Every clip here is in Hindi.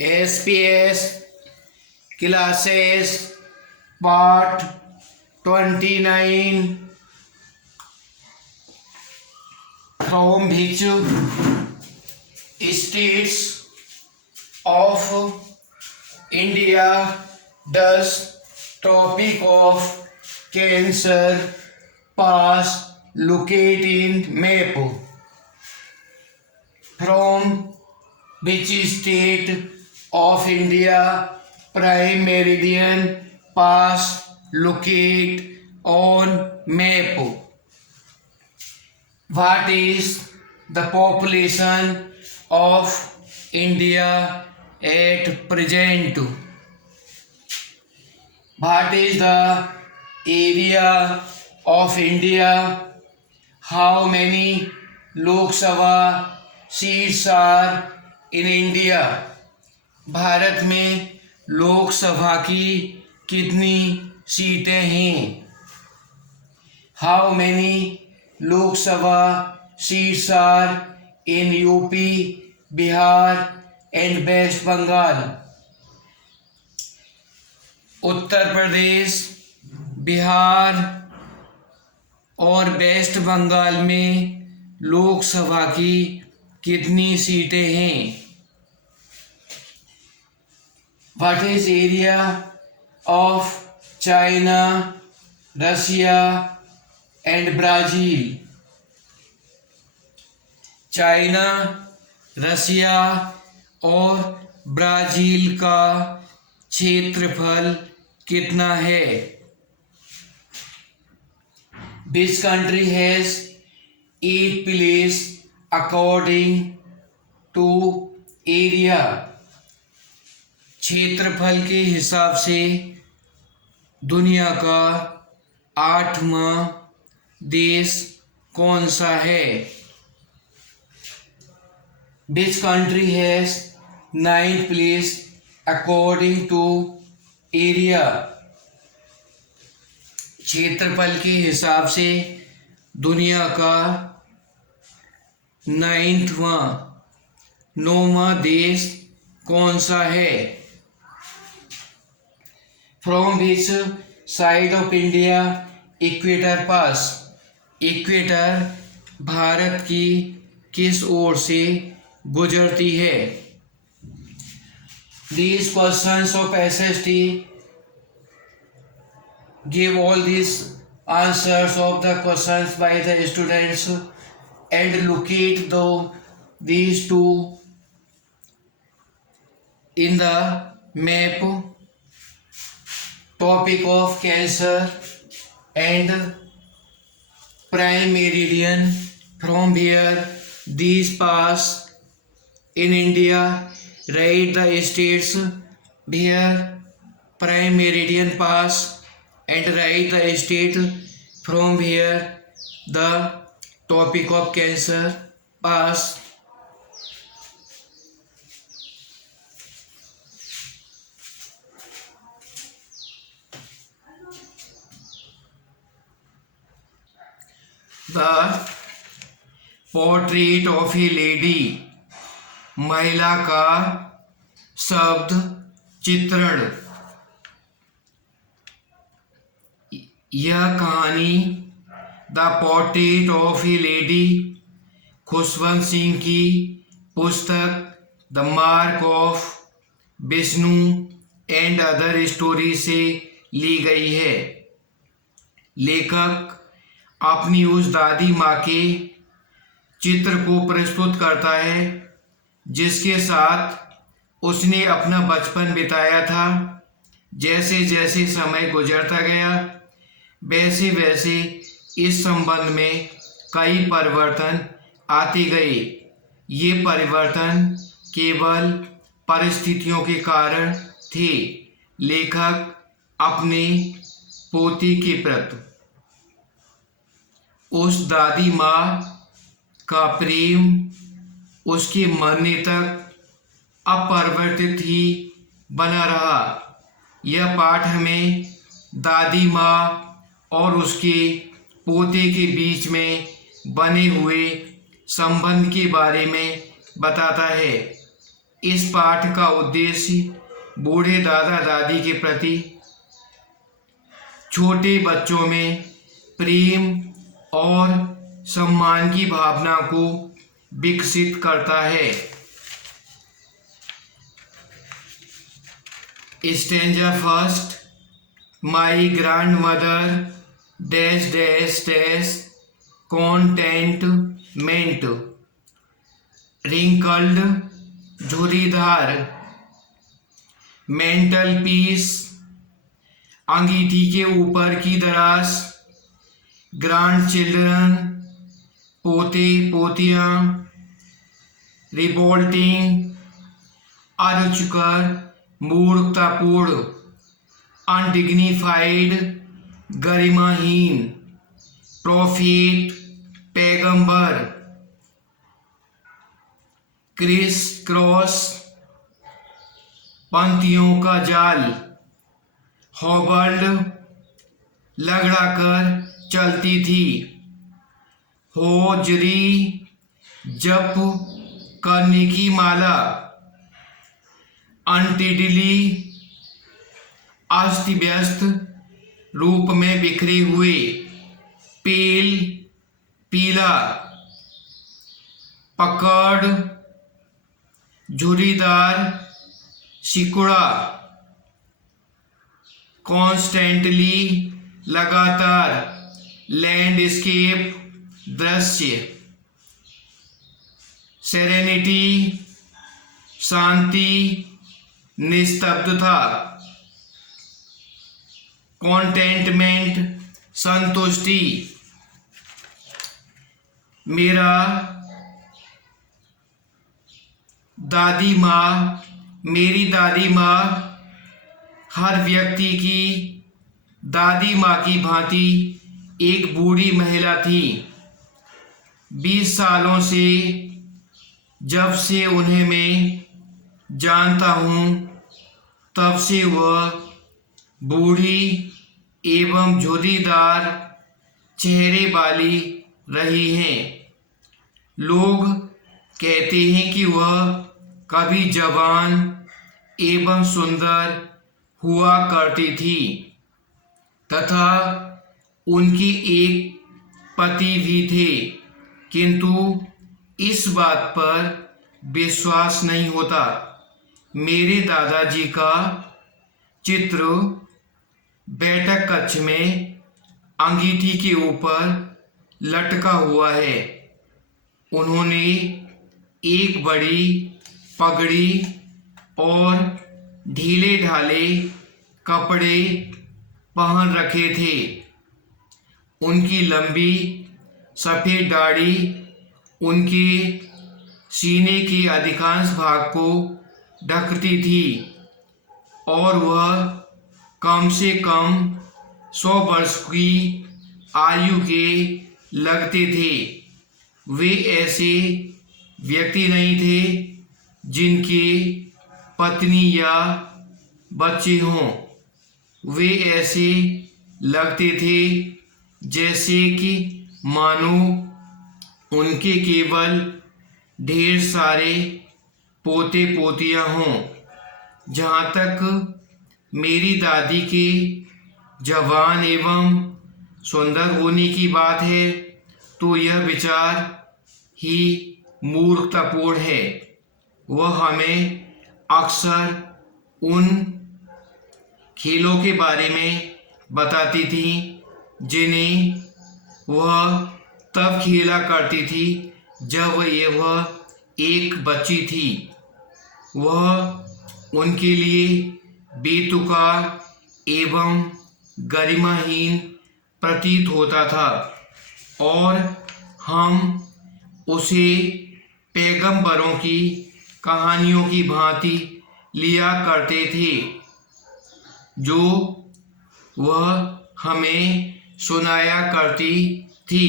SPS classes part 29 from which states of India does topic of cancer pass locate in map? From which state of India prime meridian pass locate on map? What is the population of India at present? What is the area of India? How many Lok Sabha seats are in India? Bharat में लोकसभा की कितनी सीटें हैं? How many Lok Sabha seats are in UP, Bihar and West Bengal? Uttar Pradesh, Bihar और वेस्ट बंगाल में लोकसभा की कितनी सीटें हैं? What is area of China, Russia and Brazil? China, Russia और ब्राज़ील का क्षेत्रफल कितना है? Which country has 8 place according to area? क्षेत्रफल के हिसाब से दुनिया का 8वां देश कौन सा है? Which country has 9 place according to area? क्षेत्रफल के हिसाब से दुनिया का 9वां देश कौन सा है? From which side of India equator pass? Equator Bharat की किस ओर से गुजरती है? These questions of SST give all these answers of the questions by the students and locate these two in the map. Topic of cancer and prime meridian from where these pass in India. Write the states where prime meridian pass and write the state from where the topic of cancer pass. The portrait of a lady, महिला का शब्द चित्रण। यह कहानी the portrait of A lady Khushwant Singh की पुस्तक the mark of Vishnu and other story से ली गई है। लेखक अपनी उस दादी माँ के चित्र को प्रस्तुत करता है जिसके साथ उसने अपना बचपन बिताया था। जैसे जैसे समय गुजरता गया वैसे वैसे इस संबंध में कई परिवर्तन आते गए। ये परिवर्तन केवल परिस्थितियों के कारण थे। लेखक अपने पोती के प्रति उस दादी माँ का प्रेम उसके मरने तक अपरिवर्तित ही बना रहा। यह पाठ हमें दादी माँ और उसके पोते के बीच में बने हुए संबंध के बारे में बताता है। इस पाठ का उद्देश्य बूढ़े दादा दादी के प्रति छोटे बच्चों में प्रेम और सम्मान की भावना को विकसित करता है। Stanza first. My grandmother dash dash dash contentment wrinkled झुर्रीदार मेंटल पीस अंगीठी के ऊपर की दराज ग्रैंड चिल्ड्रन पोते पोतियाँ रिवोल्टिंग अरुचिकर मूर्खतापूर्ण अनडिग्निफाइड गरिमाहीन प्रोफेट पैगंबर क्रिस क्रॉस पंक्तियों का जाल हॉबल्ड लगड़ा कर चलती थी होजरी जप करने की माला अनटिडली अस्त व्यस्त रूप में बिखरे हुए पेल पीला पकड़ झुर्रीदार सिकुड़ा कॉन्स्टेंटली लगातार लैंडस्केप दृश्य सेरेनिटी शांति निस्तब्धता कॉन्टेंटमेंट संतुष्टि। मेरा मेरी दादी माँ हर व्यक्ति की दादी माँ की भांति एक बूढ़ी महिला थी। 20 सालों से जब से उन्हें मैं जानता हूँ तब से वह बूढ़ी एवं झुर्रीदार चेहरे वाली रही हैं। लोग कहते हैं कि वह कभी जवान एवं सुंदर हुआ करती थी तथा उनके एक पति भी थे, किंतु इस बात पर विश्वास नहीं होता। मेरे दादाजी का चित्र बैठक कक्ष में अंगीठी के ऊपर लटका हुआ है। उन्होंने एक बड़ी पगड़ी और ढीले ढाले कपड़े पहन रखे थे। उनकी लंबी सफ़ेद दाढ़ी उनके सीने के अधिकांश भाग को ढकती थी और वह कम से कम 100 वर्ष की आयु के लगते थे। वे ऐसे व्यक्ति नहीं थे जिनके पत्नी या बच्चे हों। वे ऐसे लगते थे जैसे कि मानो उनके केवल ढेर सारे पोते पोतियाँ हों। जहाँ तक मेरी दादी के जवान एवं सुंदर होने की बात है तो यह विचार ही मूर्खतापूर्ण है। वह हमें अक्सर उन खेलों के बारे में बताती थी जिन्हें वह तब खेला करती थी जब वह एक बच्ची थी। वह उनके लिए बेतुका एवं गरिमाहीन प्रतीत होता था और हम उसे पैगंबरों की कहानियों की भांति लिया करते थे जो वह हमें सुनाया करती थी।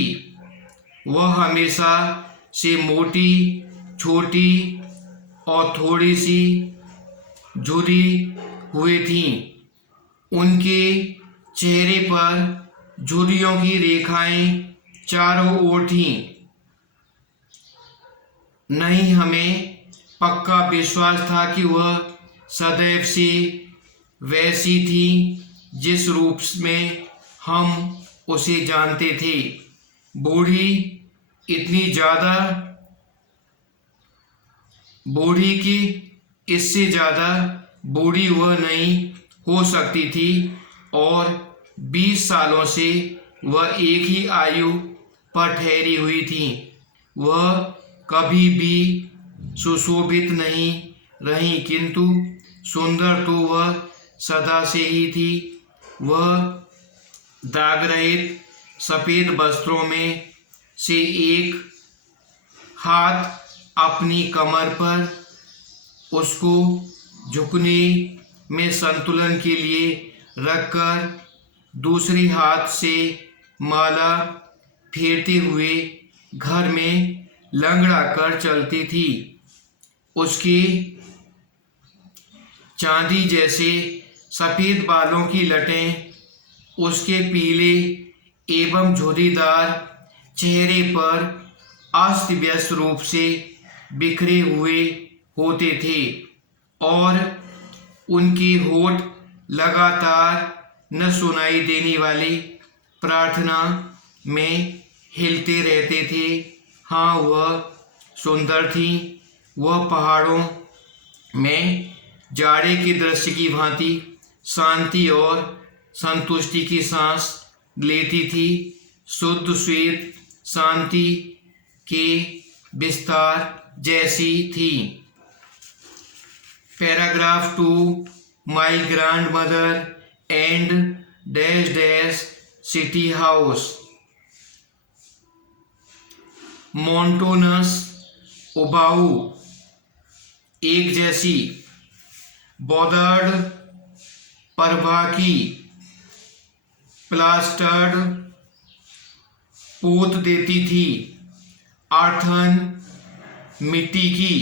वह हमेशा से मोटी, छोटी और थोड़ी सी झुरी हुई थीं। उनके चेहरे पर झुर्रियों की रेखाएं चारों ओर थीं। नहीं हमें पक्का विश्वास था कि वह सदैव से वैसी थी जिस रूप में हम उसे जानते थे। बूढ़ी इतनी ज़्यादा बूढ़ी कि इससे ज़्यादा बूढ़ी वह नहीं हो सकती थी और 20 सालों से वह एक ही आयु पर ठहरी हुई थी। वह कभी भी सुशोभित नहीं रही, किंतु सुंदर तो वह सदा से ही थी। वह दाग रहित सफ़ेद वस्त्रों में से एक हाथ अपनी कमर पर उसको झुकने में संतुलन के लिए रखकर दूसरी हाथ से माला फेरते हुए घर में लंगड़ा कर चलती थी। उसके चांदी जैसे सफ़ेद बालों की लटें उसके पीले एवं झुर्रीदार चेहरे पर अस्त व्यस्त रूप से बिखरे हुए होते थे और उनके होठ लगातार न सुनाई देने वाली प्रार्थना में हिलते रहते थे। हाँ, वह सुंदर थी। वह पहाड़ों में जाड़े के दृश्य की भांति शांति और संतुष्टि की सांस लेती थी। शुद्ध श्वेत शांति के विस्तार जैसी थी। Paragraph 2 my grandmother and dash dash city house monotonous उबाऊ एक जैसी बौदर्ड परभाकी प्लास्टर्ड पोत देती थी। आर्थन मिट्टी की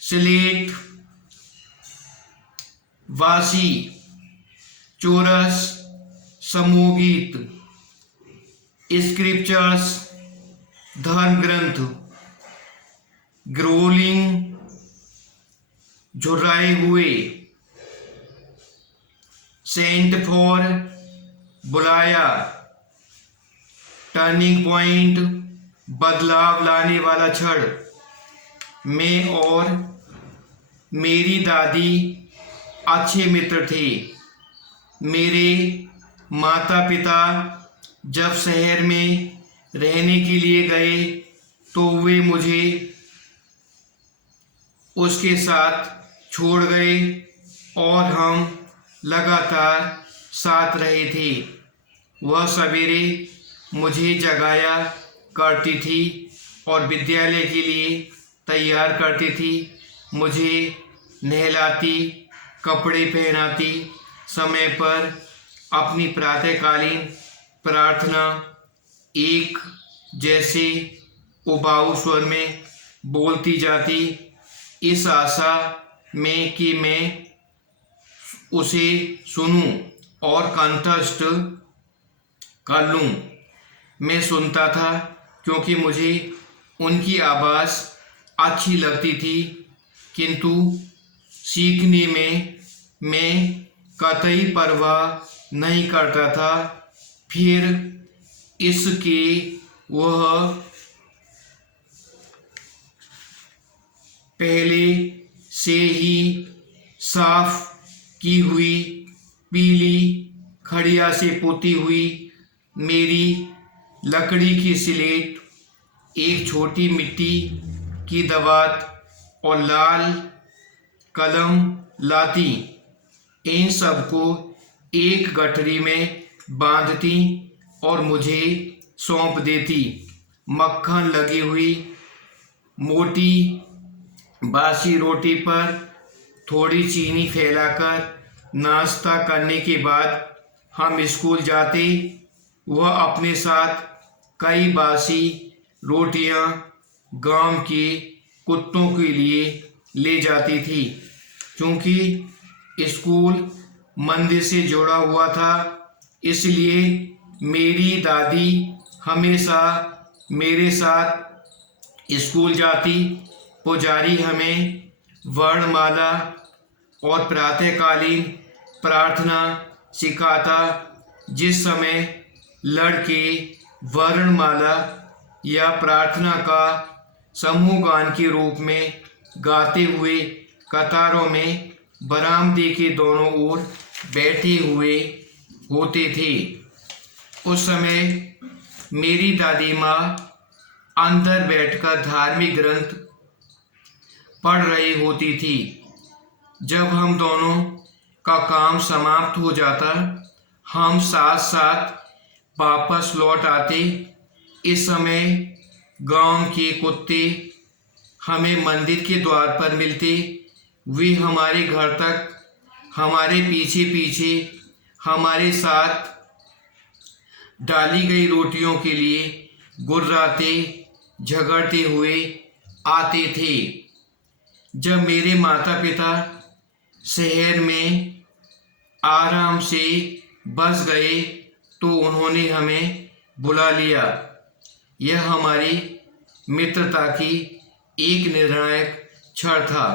स्लेट वासी चोरस समूहगीत स्क्रिप्चर्स धर्म ग्रंथ ग्रोलिंग झुर्राए हुए सेंट फॉर बुलाया टर्निंग पॉइंट बदलाव लाने वाला क्षण। मैं और मेरी दादी अच्छे मित्र थे। मेरे माता पिता जब शहर में रहने के लिए गए तो वे मुझे उसके साथ छोड़ गए और हम लगातार साथ रहे थे। वह सवेरे मुझे जगाया करती थी और विद्यालय के लिए तैयार करती थी। मुझे नहलाती, कपड़े पहनाती, समय पर अपनी प्रातःकालीन प्रार्थना एक जैसे उबाऊ स्वर में बोलती जाती, इस आशा में कि मैं उसे सुनूं और कंठस्थ कर लूं। मैं सुनता था क्योंकि मुझे उनकी आवाज़ अच्छी लगती थी, किंतु सीखने में मैं कतई परवाह नहीं करता था। फिर इसके वह पहले से ही साफ की हुई पीली खड़िया से पोती हुई मेरी लकड़ी की स्लेट, एक छोटी मिट्टी की दवात और लाल कलम लाती। इन सबको एक गठरी में बांधती और मुझे सौंप देती। मक्खन लगी हुई मोटी बासी रोटी पर थोड़ी चीनी फैलाकर नाश्ता करने के बाद हम स्कूल जाते। वह अपने साथ कई बासी रोटियां गांव के कुत्तों के लिए ले जाती थी। क्योंकि स्कूल मंदिर से जुड़ा हुआ था, इसलिए मेरी दादी हमेशा मेरे साथ स्कूल जाती पुजारी हमें वर्णमाला और प्रातःकालीन प्रार्थना सिखाता, जिस समय लड़के वर्णमाला या प्रार्थना का समूह गान के रूप में गाते हुए कतारों में बरामदे के दोनों ओर बैठे हुए होते थे। उस समय मेरी दादी माँ अंदर बैठकर धार्मिक ग्रंथ पढ़ रही होती थी। जब हम दोनों का काम समाप्त हो जाता, हम साथ साथ वापस लौट आते। इस समय गांव के कुत्ते हमें मंदिर के द्वार पर मिलते। वे हमारे घर तक हमारे पीछे पीछे हमारे साथ डाली गई रोटियों के लिए गुर्राते झगड़ते हुए आते थे। जब मेरे माता पिता शहर में आराम से बस गए तो उन्होंने हमें बुला लिया। यह हमारी मित्रता की एक निर्णायक क्षण था।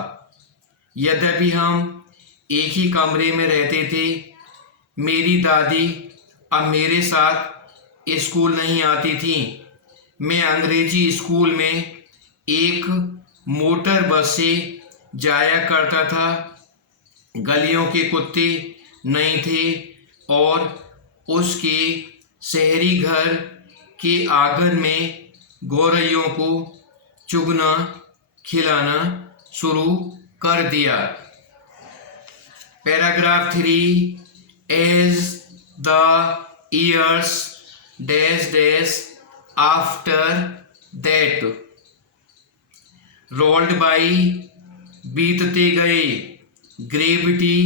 यद्यपि हम एक ही कमरे में रहते थे, मेरी दादी अब मेरे साथ स्कूल नहीं आती थी। मैं अंग्रेजी स्कूल में एक मोटर बस से जाया करता था। गलियों के कुत्ते नहीं थे और उसके शहरी घर के आंगन में गौरैयों को चुगना खिलाना शुरू कर दिया। Paragraph 3 as the years dash dash after that rolled by, बीतते गए, ग्रेविटी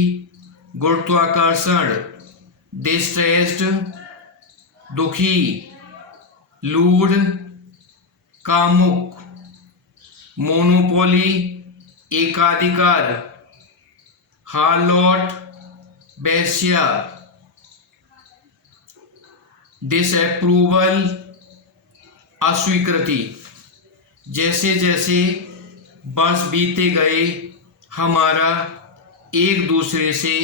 गुरुत्वाकर्षण, डिस्ट्रेस्ड दुखी, लूड कामुक, मोनोपोली एकाधिकार, हार्लॉट वेश्या, डिसअप्रूवल अस्वीकृति। जैसे जैसे वर्ष बीते गए, हमारा एक दूसरे से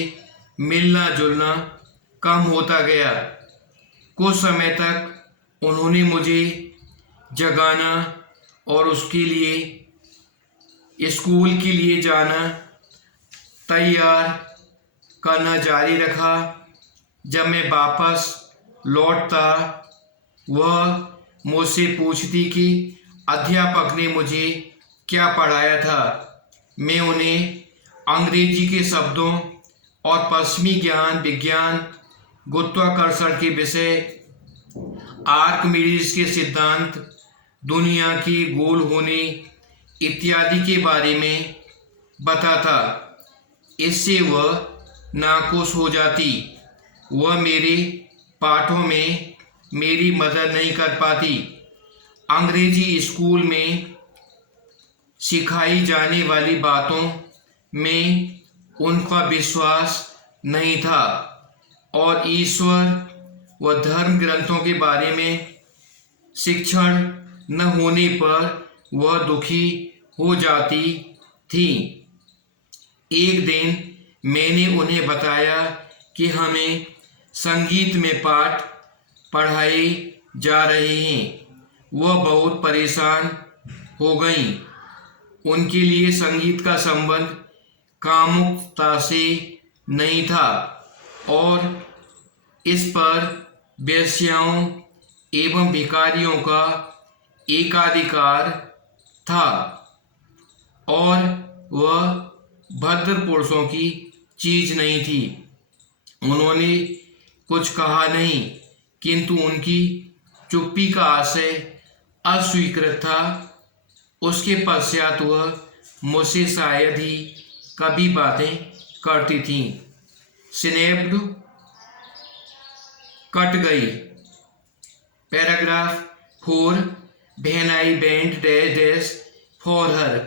मिलना जुलना कम होता गया। कुछ समय तक उन्होंने मुझे जगाना और उसके लिए स्कूल के लिए जाना तैयार करना जारी रखा। जब मैं वापस लौटता, वह मुझसे पूछती कि अध्यापक ने मुझे क्या पढ़ाया था। मैं उन्हें अंग्रेजी के शब्दों और पश्चिमी ज्ञान विज्ञान, गुरुत्वाकर्षण के विषय, आर्किमिडीज के सिद्धांत, दुनिया के गोल होने इत्यादि के बारे में बताता। इससे वह नाखुश हो जाती। वह मेरे पाठों में मेरी मदद नहीं कर पाती। अंग्रेजी स्कूल में सिखाई जाने वाली बातों में उनका विश्वास नहीं था और ईश्वर व धर्म ग्रंथों के बारे में शिक्षण न होने पर वह दुखी हो जाती थी। एक दिन मैंने उन्हें बताया कि हमें संगीत में पाठ पढ़ाए जा रहे हैं। वह बहुत परेशान हो गईं। उनके लिए संगीत का संबंध कामुकता से नहीं था और इस पर वेश्याओं एवं भिखारियों का एकाधिकार था और वह भद्र पुरुषों की चीज नहीं थी। उन्होंने कुछ कहा नहीं, किंतु उनकी चुप्पी का आशय अस्वीकृत था। उसके पश्चात वह मुझसे शायद ही कभी बातें करती थीं। स्नैप्ड कट गई। Paragraph 4 when I went dash dash for her.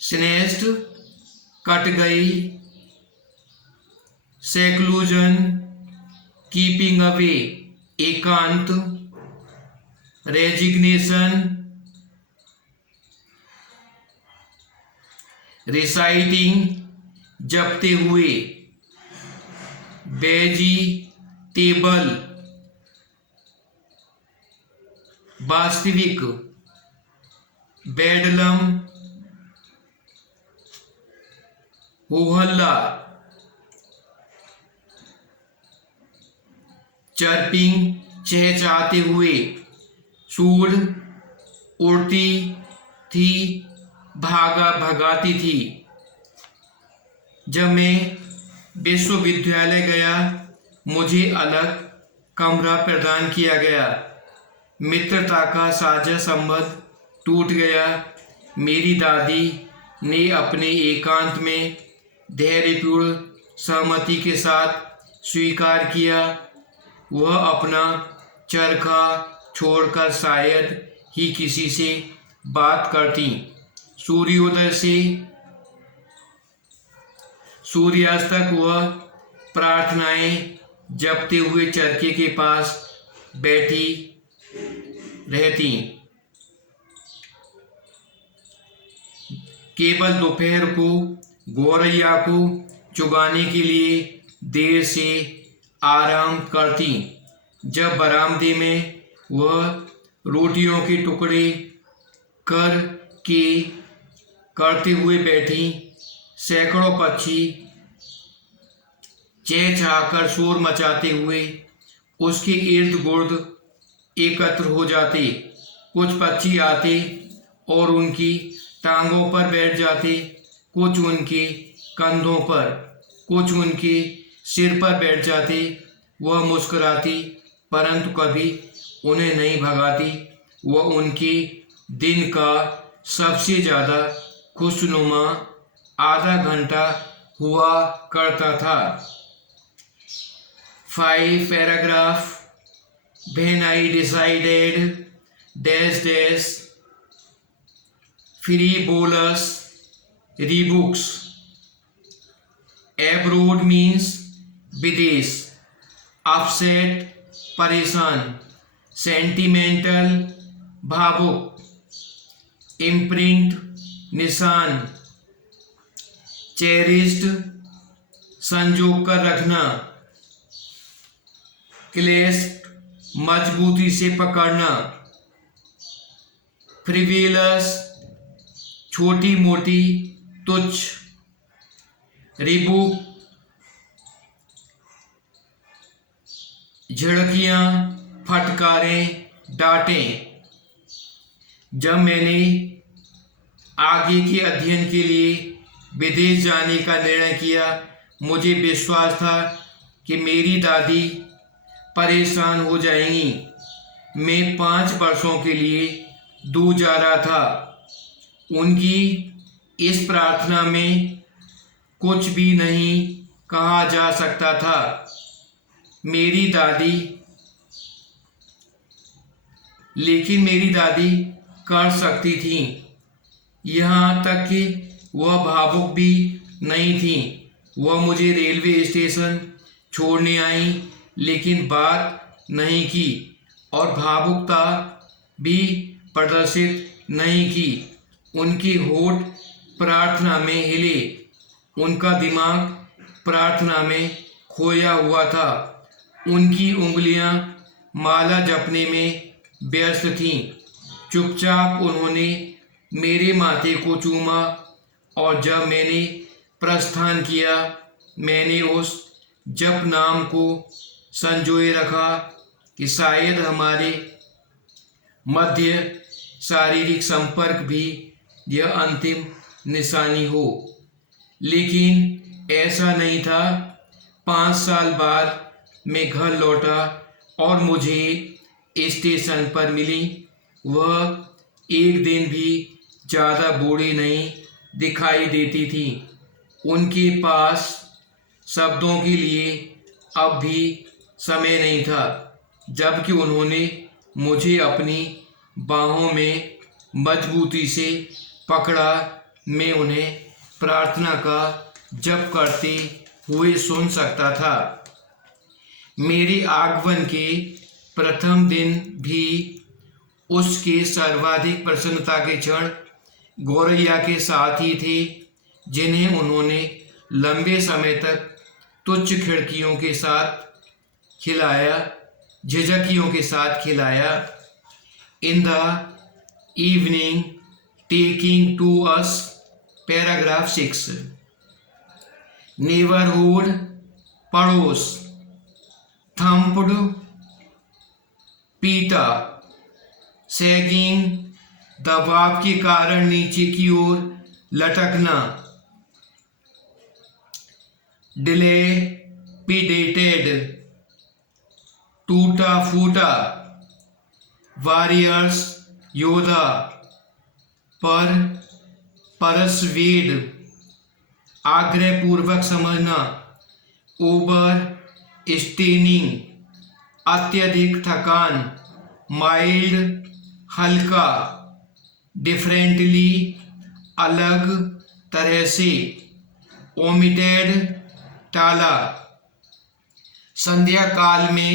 स्नेस्ट कट गई। सेक्लूजन कीपिंग अवे एकांत। रेजिग्नेशन रिसाइटिंग जपते हुए, वेजिटेबल वास्तविक, बेडलम हो हल्ला, चर्पिंग चहचहाते हुए, सूढ़ उड़ती थी, भगाती थी। जब मैं विश्वविद्यालय गया मुझे अलग कमरा प्रदान किया गया। मित्रता का साझा संबंध टूट गया। मेरी दादी ने अपने एकांत में धैर्यपूर्ण सहमति के साथ स्वीकार किया। वह अपना चरखा छोड़कर शायद ही किसी से बात करती। सूर्योदय से सूर्यास्त तक वह प्रार्थनाएं जपते हुए चरखे के पास बैठी रहती। केवल दोपहर को गौरैया को चुगाने के लिए देर से आराम करती। जब बरामदे में वह रोटियों के टुकड़े करते हुए बैठी, सैकड़ों पक्षी चहचहाकर शोर मचाते हुए उसके इर्द गिर्द एकत्र हो जाते। कुछ पक्षी आते और उनकी टांगों पर बैठ जाते, कुछ उनके कंधों पर, कुछ उनके सिर पर बैठ जाते। वह मुस्कुराती परंतु कभी उन्हें नहीं भगाती। वह उनके दिन का सबसे ज़्यादा खुशनुमा आधा घंटा हुआ करता था। 5 paragraph when I decided dash frivolous rebooks. Abroad means विदेश, अपसेट परेशान, सेंटिमेंटल भावुक, इम्प्रिंट निशान, चेरिस्ड संजो कर रखना, क्लेस्प मजबूती से पकड़ना, फ्रिविलस छोटी मोटी तुच्छ, रिबुक झड़कियां फटकारें डांटें। जब मैंने आगे के अध्ययन के लिए विदेश जाने का निर्णय किया मुझे विश्वास था कि मेरी दादी परेशान हो जाएंगी। मैं 5 वर्षों के लिए दूर जा रहा था। उनकी इस प्रार्थना में कुछ भी नहीं कहा जा सकता था। लेकिन मेरी दादी कर सकती थी। यहाँ तक कि वह भावुक भी नहीं थी। वह मुझे रेलवे स्टेशन छोड़ने आई लेकिन बात नहीं की और भावुकता भी प्रदर्शित नहीं की। उनके होठ प्रार्थना में हिले, उनका दिमाग प्रार्थना में खोया हुआ था। उनकी उंगलियां माला जपने में व्यस्त थीं। चुपचाप उन्होंने मेरे माथे को चूमा और जब मैंने प्रस्थान किया मैंने उस जप नाम को संजोए रखा कि शायद हमारे मध्य शारीरिक संपर्क भी यह अंतिम निशानी हो। लेकिन ऐसा नहीं था। 5 साल बाद मैं घर लौटा और मुझे स्टेशन पर मिली। वह एक दिन भी ज़्यादा बूढ़ी नहीं दिखाई देती थी। उनके पास शब्दों के लिए अब भी समय नहीं था। जबकि उन्होंने मुझे अपनी बाहों में मजबूती से पकड़ा। मैं उन्हें प्रार्थना का जप करते हुए सुन सकता था। मेरे आगमन के प्रथम दिन भी उसके सर्वाधिक प्रसन्नता के क्षण गौरैया के साथ ही थे। जिन्हें उन्होंने लंबे समय तक तुच्छ खिड़कियों के साथ खिलाया, झिझकियों के साथ खिलाया। In the evening taking to us, paragraph 6। Neighbourhood, पड़ोस। थम्प्ड, पीटा। सैगिंग, दबाव के कारण नीचे की ओर लटकना। डिलेपिडेटेड, टूटा फूटा। वॉरियर्स, योद्धा। परसवेड, आग्रहपूर्वक समझना। ओवर स्टेनिंग, अत्यधिक थकान। माइल्ड, हल्का। डिफरेंटली, अलग तरह से। ओमिटेड, टाला। संध्या काल में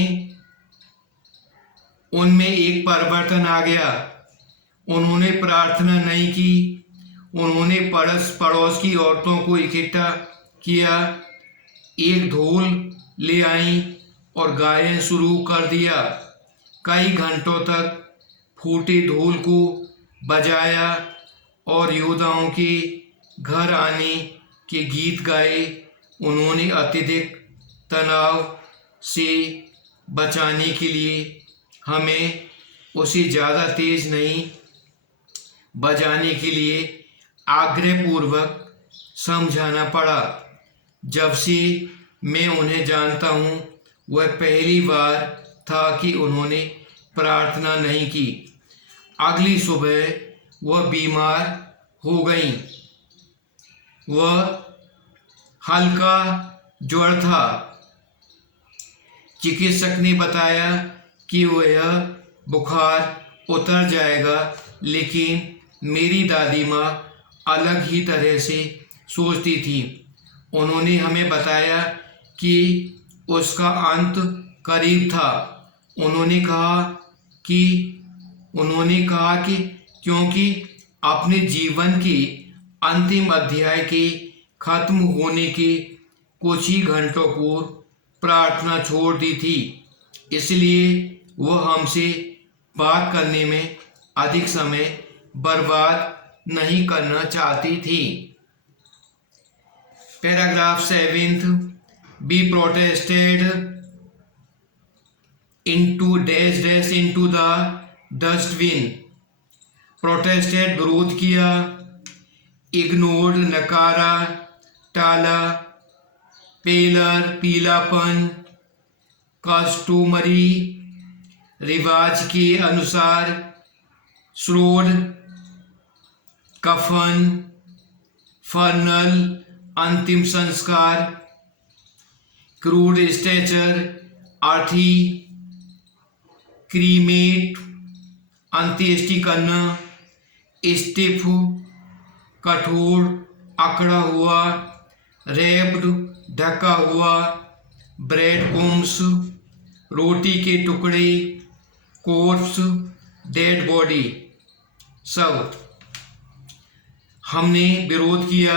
उनमें एक परिवर्तन आ गया। उन्होंने प्रार्थना नहीं की। उन्होंने पड़ोस की औरतों को इकट्ठा किया, एक ढोल ले आईं और गायन शुरू कर दिया। कई घंटों तक फूटे ढोल को बजाया और योद्धाओं के घर आने के गीत गाए। उन्होंने अत्यधिक तनाव से बचाने के लिए हमें उसे ज़्यादा तेज नहीं बजाने के लिए आग्रहपूर्वक समझाना पड़ा। जब से मैं उन्हें जानता हूँ, वह पहली बार था कि उन्होंने प्रार्थना नहीं की। अगली सुबह वह बीमार हो गईं। वह हल्का ज्वर था। चिकित्सक ने बताया कि वह बुखार उतर जाएगा, लेकिन मेरी दादी माँ अलग ही तरह से सोचती थी। उन्होंने हमें बताया कि उसका अंत करीब था। उन्होंने कहा कि क्योंकि अपने जीवन के अंतिम अध्याय के खत्म होने के कुछ ही घंटों पूर्व प्रार्थना छोड़ दी थी, इसलिए वह हमसे बात करने में अधिक समय बर्बाद नहीं करना चाहती थी। Paragraph 7। Be protested into dash into the dustbin. Protested, विरोध किया। इग्नोर्ड, नकारा, टाला। पेलर, पीलापन। कस्टोमरी, रिवाज के अनुसार। श्रोड, कफन। फर्नल, अंतिम संस्कार। क्रूड स्ट्रेचर, अर्थी। क्रीमेट, अंत्येष्टि करना। स्टिफ, कठोर, अकड़ा हुआ। रैप्ड, ढका हुआ। ब्रेड क्रम्स, रोटी के टुकड़े। Corpse, dead body. सब हमने विरोध किया,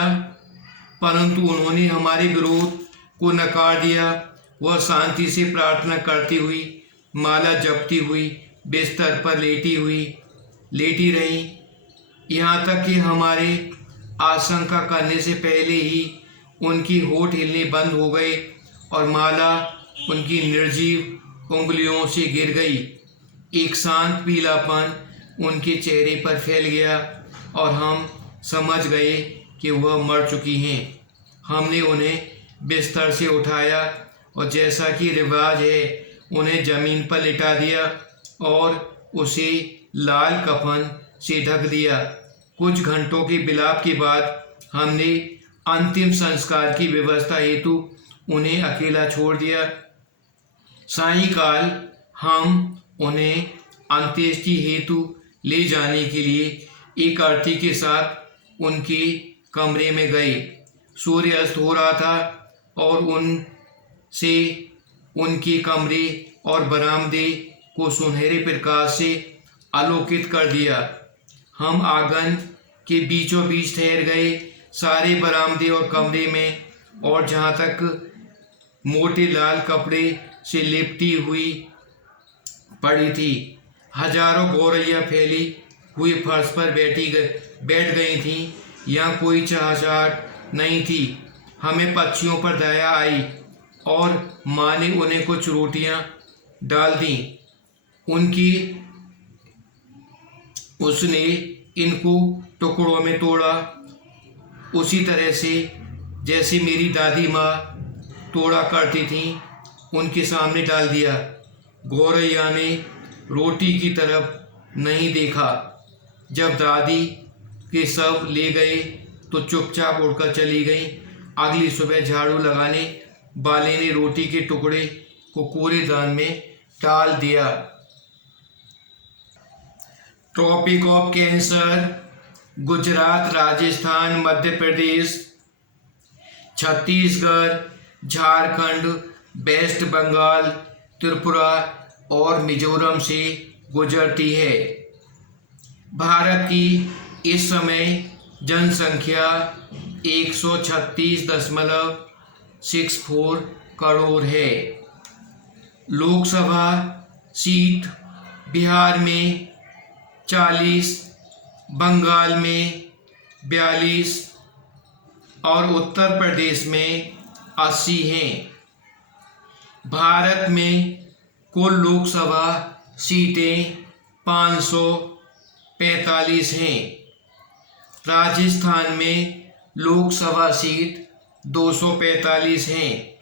परंतु उन्होंने हमारे विरोध को नकार दिया। वह शांति से प्रार्थना करती हुई, माला जपती हुई बिस्तर पर लेटी रही, यहाँ तक कि हमारे आशंका करने से पहले ही उनकी होठ हिलने बंद हो गए और माला उनकी निर्जीव उंगलियों से गिर गई। एक शांत पीलापन उनके चेहरे पर फैल गया और हम समझ गए कि वह मर चुकी हैं। हमने उन्हें बिस्तर से उठाया और जैसा कि रिवाज है, उन्हें जमीन पर लिटा दिया और उसे लाल कफन से ढक दिया। कुछ घंटों के विलाप के बाद हमने अंतिम संस्कार की व्यवस्था हेतु उन्हें अकेला छोड़ दिया। सायंकाल हम उन्हें अंत्येष्टि हेतु ले जाने के लिए एक अर्थी के साथ उनके कमरे में गए। सूर्य अस्त हो रहा था और उनसे उनके कमरे और बरामदे को सुनहरे प्रकाश से आलोकित कर दिया। हम आंगन के बीचों बीच ठहर गए सारे बरामदे और कमरे में और जहाँ तक मोटे लाल कपड़े से लिपटी हुई पड़ी थी। हजारों गौरैया फैली हुई फर्श पर बैठ गई थीं। यहाँ कोई चहचहाट नहीं थी। हमें पक्षियों पर दया आई और माँ ने उन्हें कुछ रोटियां डाल दी। उसने इनको टुकड़ों में तोड़ा, उसी तरह से जैसे मेरी दादी माँ तोड़ा करती थीं, उनके सामने डाल दिया। गौरैया ने रोटी की तरफ नहीं देखा। जब दादी के सब ले गए तो चुपचाप उड़कर चली गई। अगली सुबह झाड़ू लगाने वाले ने रोटी के टुकड़े को कूड़ेदान में डाल दिया। Tropic of cancer Gujarat, Rajasthan, Madhya Pradesh, Chhattisgarh, Jharkhand, West Bengal, Tripura और मिजोरम से गुजरती है। भारत की इस समय जनसंख्या 136.64 करोड़ है। लोकसभा सीट बिहार में 40, बंगाल में 42 और उत्तर प्रदेश में 80 हैं। भारत में कुल लोकसभा सीटें 545 हैं। राजस्थान में लोकसभा सीट 245 हैं।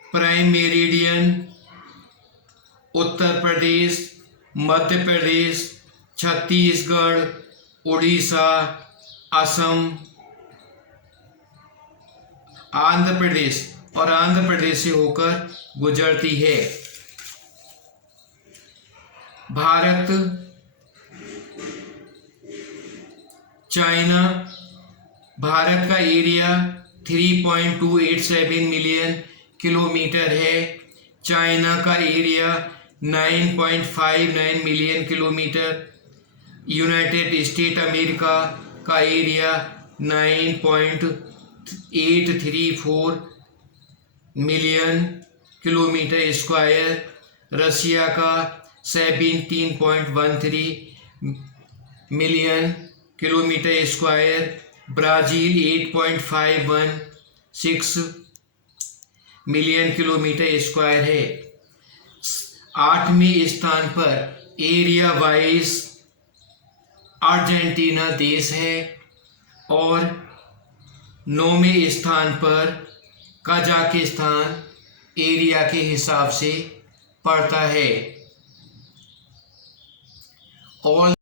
प्राइम मेरिडियन उत्तर प्रदेश, मध्य प्रदेश, छत्तीसगढ़, उड़ीसा, असम, आंध्र प्रदेश से होकर गुजरती है। भारत चाइना, भारत का एरिया 3.287 मिलियन किलोमीटर है। चाइना का area 9.59 million kilometre. United state America का एरिया 9.834 मिलियन किलोमीटर स्क्वायर। रसिया का 17.13 million kilometre square. Brazil 8.516 million kilometre square है। 8वें स्थान पर एरिया वाइज अर्जेंटीना देश है और 9वें स्थान पर कजाकिस्तान एरिया के हिसाब से पड़ता है। ऑल